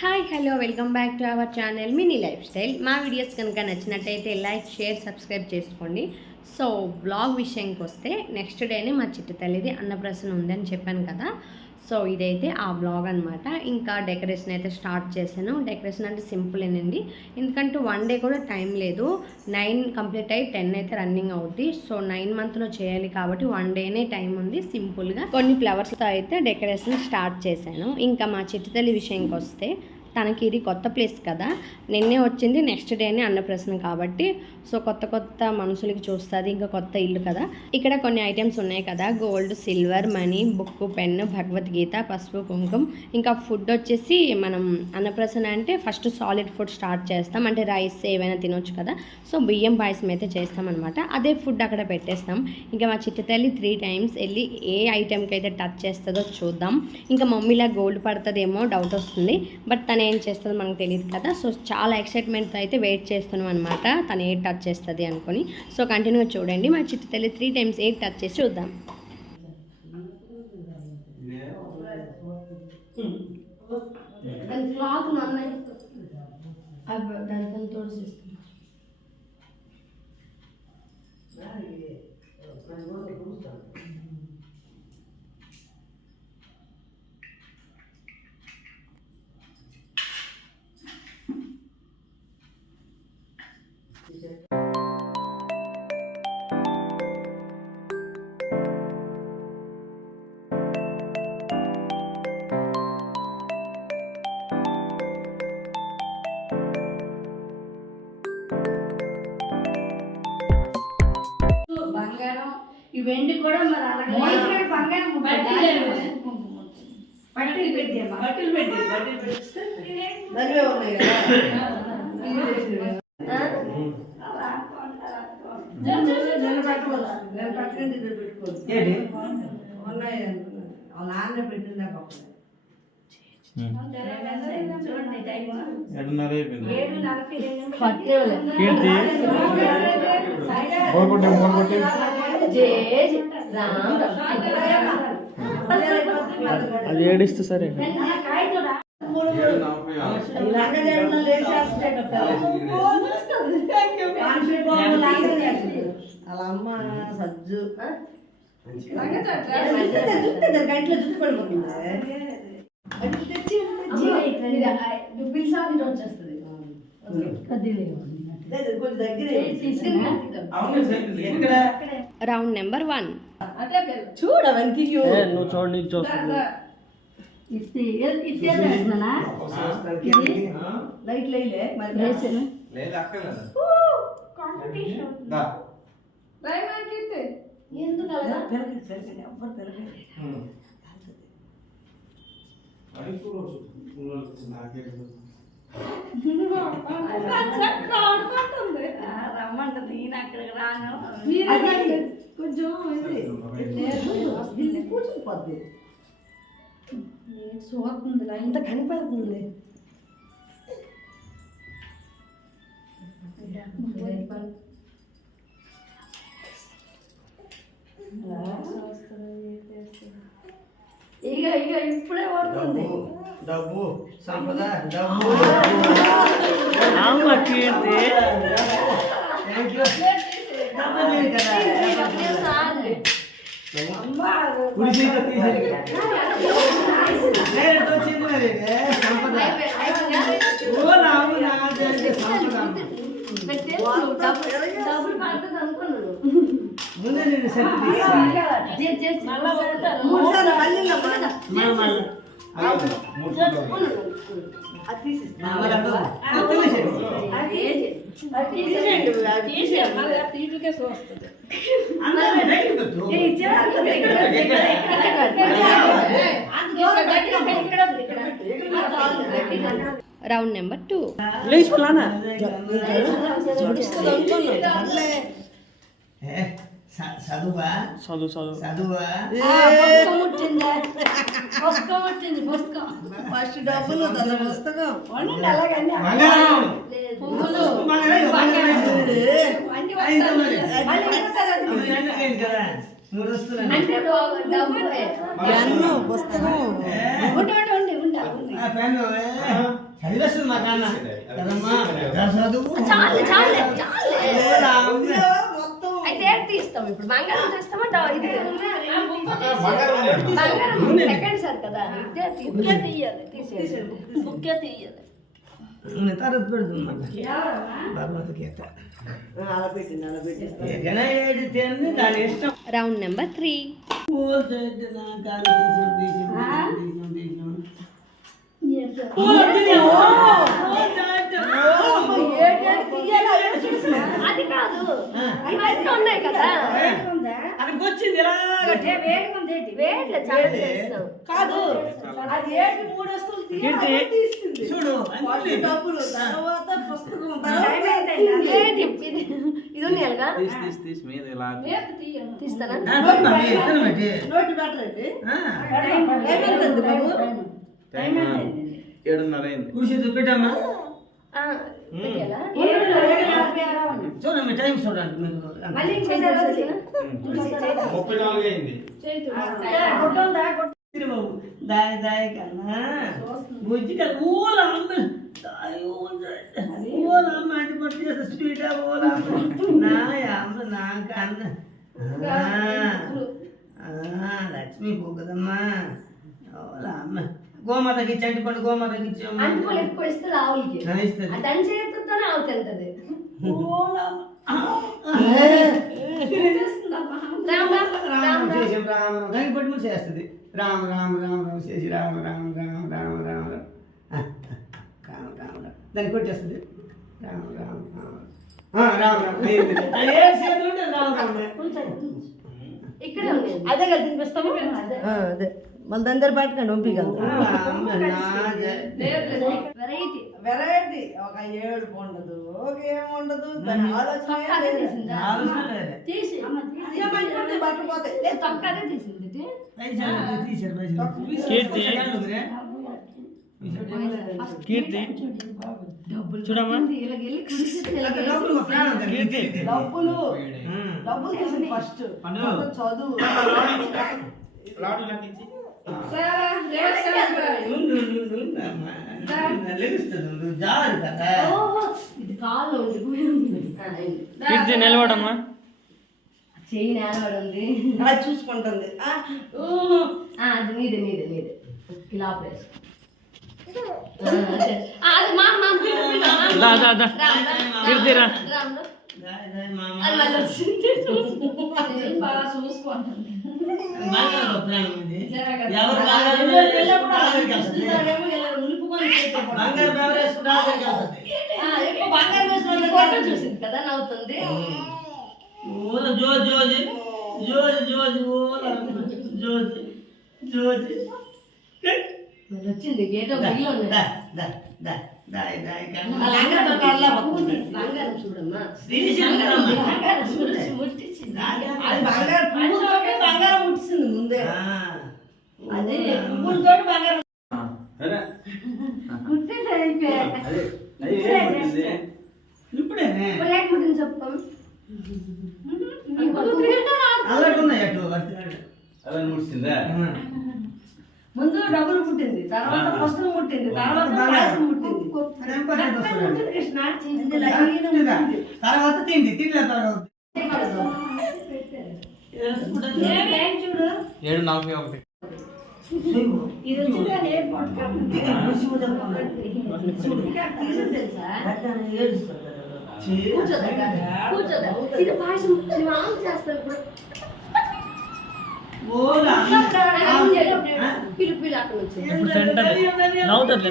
Hi hello welcome back to our channel mini life style. మా videos కనుక నచ్చినట్టయితే like share subscribe చేసుకోండి. So blog విషయానికి వస్తే నెక్స్ట్ డేనే మా చిట్టు తల్లిది అన్నప్రాసన ఉందని చెప్పాను కదా. సో ఇదైతే ఆ బ్లాగ్ అనమాట. ఇంకా డెకరేషన్ అయితే స్టార్ట్ చేశాను. డెకరేషన్ అంటే సింపులేనండి, ఎందుకంటే 1 డే కూడా టైం లేదు. 9 కంప్లీట్ అయ్యి 10 అయితే రన్నింగ్ అవుద్ది. సో 9 మంత్లో చేయాలి కాబట్టి 1 డేనే టైం ఉంది. సింపుల్గా కొన్ని ఫ్లవర్స్తో అయితే డెకరేషన్ స్టార్ట్ చేశాను. ఇంకా మా చిట్టు తల్లి విషయానికి వస్తే తనకి ఇది కొత్త ప్లేస్ కదా, నిన్నే వచ్చింది, నెక్స్ట్ డేనే అన్నప్రాసన కాబట్టి సో కొత్త మనుషులకి చూస్తుంది, ఇంకా కొత్త ఇల్లు కదా. ఇక్కడ కొన్ని ఐటమ్స్ ఉన్నాయి కదా, gold, silver, money, book, pen, Bhagavad Gita, పసుపు, కుంకుమ. ఇంకా ఫుడ్ వచ్చేసి మనం అన్నప్రాసన అంటే ఫస్ట్ సాలిడ్ ఫుడ్ స్టార్ట్ చేస్తాం, అంటే రైస్ ఏవైనా తినొచ్చు కదా. సో బియ్యం పాయసం అయితే చేస్తామన్నమాట. అదే ఫుడ్ అక్కడ పెట్టేస్తాం. ఇంకా మా చిట్టు తల్లి 3 times వెళ్ళి ఏ ఐటెంకి అయితే టచ్ చేస్తుందో చూద్దాం. ఇంకా మమ్మీలా గోల్డ్ పడుతుందేమో డౌట్ వస్తుంది, బట్ తను ఏం చేస్తుందో మనకు తెలియదు కదా. సో చాలా ఎక్సైట్మెంట్తో అయితే వెయిట్ చేస్తున్నాం అనమాట, తను ఏ టచ్ చేస్తుంది అనుకొని. సో కంటిన్యూగా చూడండి. మా చిట్టు తల్లి 3 times ఏ టచ్ చేసి చూద్దాం. బంగారం ఈ వెండి కూడా మరి అలాగే బంగారం పట్టీలు పెడితే నాన్న పెట్టిందా అది ఏడిస్తే సరే. అలా అమ్మ సజ్జు గంటలో జుట్టు పడిపోతుంది. రౌండ్ నెంబర్ 1 చూడవంతి నువ్వు చూడు, నీకు చూస్తుంది. లైట్ లేలే రమ్మంటుంది. ఈయన అక్కడికి రాను, కొంచెం ఇది కూర్చునిపోద్ది, చూస్తుంది, ఇంత కనిపడుతుంది. ఇక ఇప్పుడే పడుతుంది డబ్బు సంపద డబ్బు ముందే నేను సెట్ రౌండ్ నెంబర్ 2 చదువా ఫస్ట్ డబ్బులు పుస్తకం పుస్తకం నిరసన మా నాన్న కదమ్మా చదువు చాలు చాలు చాలు అయితే ఏడు తీస్తాం ఇప్పుడు బంగారం చేస్తామా ఇది బంగారం సెకండ్ సార్ కదా ఇదే తీయాలి తీసేయాలి బుక్కే తీయాలి తర్వాత పెడుతున్నా దాని ఇష్టం. Round number 3. అది కాదు ఇవన్నీ ఉన్నాయి కదా అక్కడికి వచ్చింది వేట్లే చాలా చేస్తాం కాదు అది ఏడు 3 వస్తువులు చూడు డబ్బులు తర్వాత పుస్తకం ఇది ఉంది అలాగా తీస్తానా నోటి పెట్టండి 7:30 అయింది. కూర్చొని పెట్టమ్మా పెట్టాలా? చూడండి టైం చూడండి మీరు మళ్ళీ 34 అయింది. దాయి దాయి కన్నా బుజ్జిగా ఊల అమ్మ ఊల అమ్మ అంటే పట్టు చేస్తా స్వీట్ ఊల నా అమ్మ నాకన్న లక్ష్మి పోకదమ్మా ఊల అమ్మ గోమాతకి ఇచ్చండి పండు గోమాతకి ఇచ్చాము అంటుకోలు ఎక్కువ ఇస్తుంది ఆవులకి దాని చేతితోనే ఆవు తింటది దానికి పట్టుకుని చేస్తుంది రామ రామ రామ రామ చేసి రామ రామ రామ రామ రామ రామ రామ దాన్ని కొట్టేస్తుంది రామ రామ రామ రామ రామ రామ రామ ఇక్కడే ఉంది అదే కదా తినిపిస్తాము అదే మన అందరి పాటికండి పంపించగలరు వెరైటీ వెరైటీ ఒక 7 ఉండదు ఒక ఏముండదు దాని ఆలోచన తీసి పట్టుకుపోతే తొక్కదే తీసింది కీర్తి చూడమ్మా డబ్బులు తీసింది ఫస్ట్ చదువు ఇది కాళ్ళు కీర్తి నిలబడమ్మా చెయ్యి నేలబడి ఉంది అది చూసుకుంటుంది అది నీదే నీదే నీదే ఇలా ప్లేస్ అది మా మా కీర్తిరా అది మళ్ళీ వచ్చింది బాగా చూసుకుంటుంది చూసింది కదా నవ్వుతుంది వచ్చింది ఏదో బంగారం చూడమ్మా బంగారం ముట్టింది ముందే అదే పువ్వులతో బంగారం ఇప్పుడేనే చెప్తాం అలా ముడిచిందా? ముందు డబ్బులు పుట్టింది తర్వాత పుస్తకం పుట్టింది తర్వాత పాయసం పుట్టింది కృష్ణ తర్వాత తిండి తిండి తర్వాత 7:41. ఇది వచ్చింది ఎయిర్పోర్ట్ కూర్చోదా ఇది పాయసం ఆమె చేస్తారు ఇప్పుడు పిలుపు పిలు అక్కడ నుంచి ఇప్పుడు సెంటర్ నవ్వుతుంది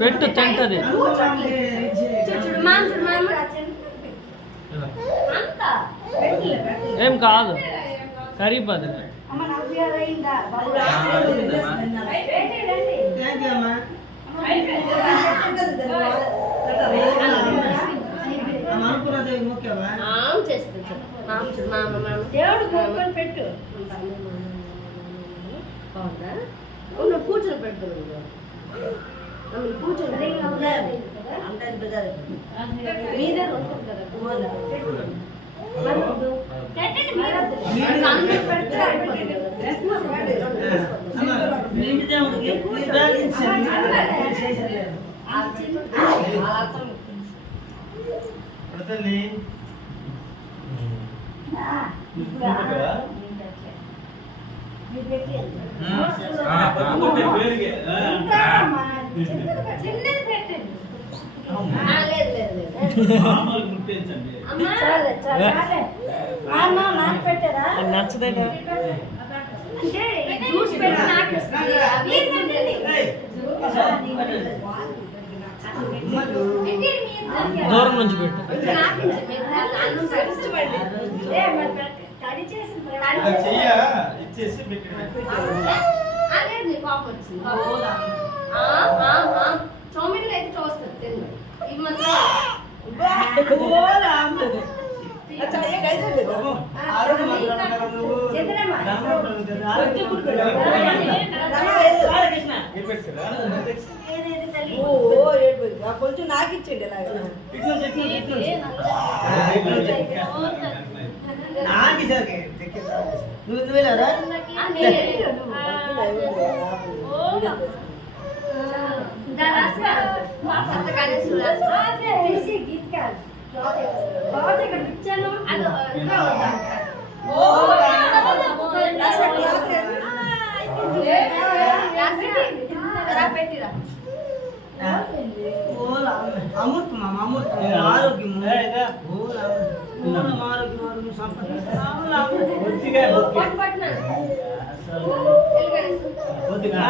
పెట్టు తింటది ఏం కాదు కర్రీ బదులు థ్యాంక్ యూ అమ్మా రామచంద్ర మామ మామ దేవుడు గొప్పలు పెట్టు. బాగుందా ఉన్న కూర్చొని పెడుతుంది కూర్చొని మీరే ఉంటుంది కదా పెట్టండి మీరు. అందరూ పెడితే అయిపోతుంది కదా. మీరు పెట్టి పేరుకి చిన్నది పెట్టండి. లేదు లేదు లేదు మామూలు ముట్టించండి. అమ్మా చాలే చాలే. నాకు పెట్టారా? నచ్చదేట అంటే జ్యూస్ పెట్టి నాకు ఇస్తుంది. అవి ఏంటండి? దూరం నుంచి పెట్టు. నాకు ఇచ్చింది. అన్నం ఇష్టపడి ఏ మరి తడి చేసిన అది చెయ్య ఇచ్చేసి పెట్టండి. అదే నీ పాప వచ్చింది. చౌమిన్లు అయితే చూస్తుంది తిన్ను ఇవి మాత్రం కొంచెం నాకు ఇచ్చేయండి గీత ఇక్కడ ఇచ్చాను పెట్టిరా అమృతం అమృతం ఆరోగ్యం కొద్దిగా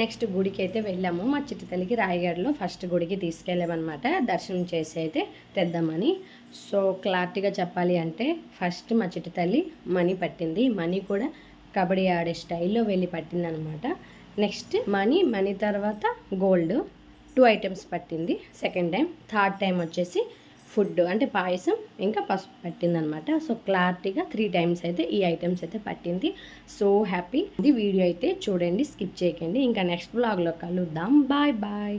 నెక్స్ట్ గుడికి అయితే వెళ్ళాము. మా చిట్టి తల్లికి రాయగడలో ఫస్ట్ గుడికి తీసుకెళ్ళామన్నమాట. దర్శనం చేసి అయితే తెద్దామని. సో క్లారిటీగా చెప్పాలి అంటే ఫస్ట్ మా చిట్టి తల్లి మనీ పట్టింది. మనీ కూడా కబడ్డీ ఆడే స్టైల్లో వెళ్ళి పట్టింది అనమాట. నెక్స్ట్ మనీ తర్వాత గోల్డ్ 2 ఐటమ్స్ పట్టింది సెకండ్ టైం. థర్డ్ టైం వచ్చేసి ఫుడ్ అంటే పాయసం ఇంకా పసుపు పట్టిందనమాట. సో క్లారిటీగా 3 టైమ్స్ అయితే ఈ ఐటమ్స్ అయితే పట్టింది. So happy. ఇది వీడియో అయితే చూడండి, స్కిప్ చేయకండి. ఇంకా నెక్స్ట్ బ్లాగ్లో కలుద్దాం. Bye bye.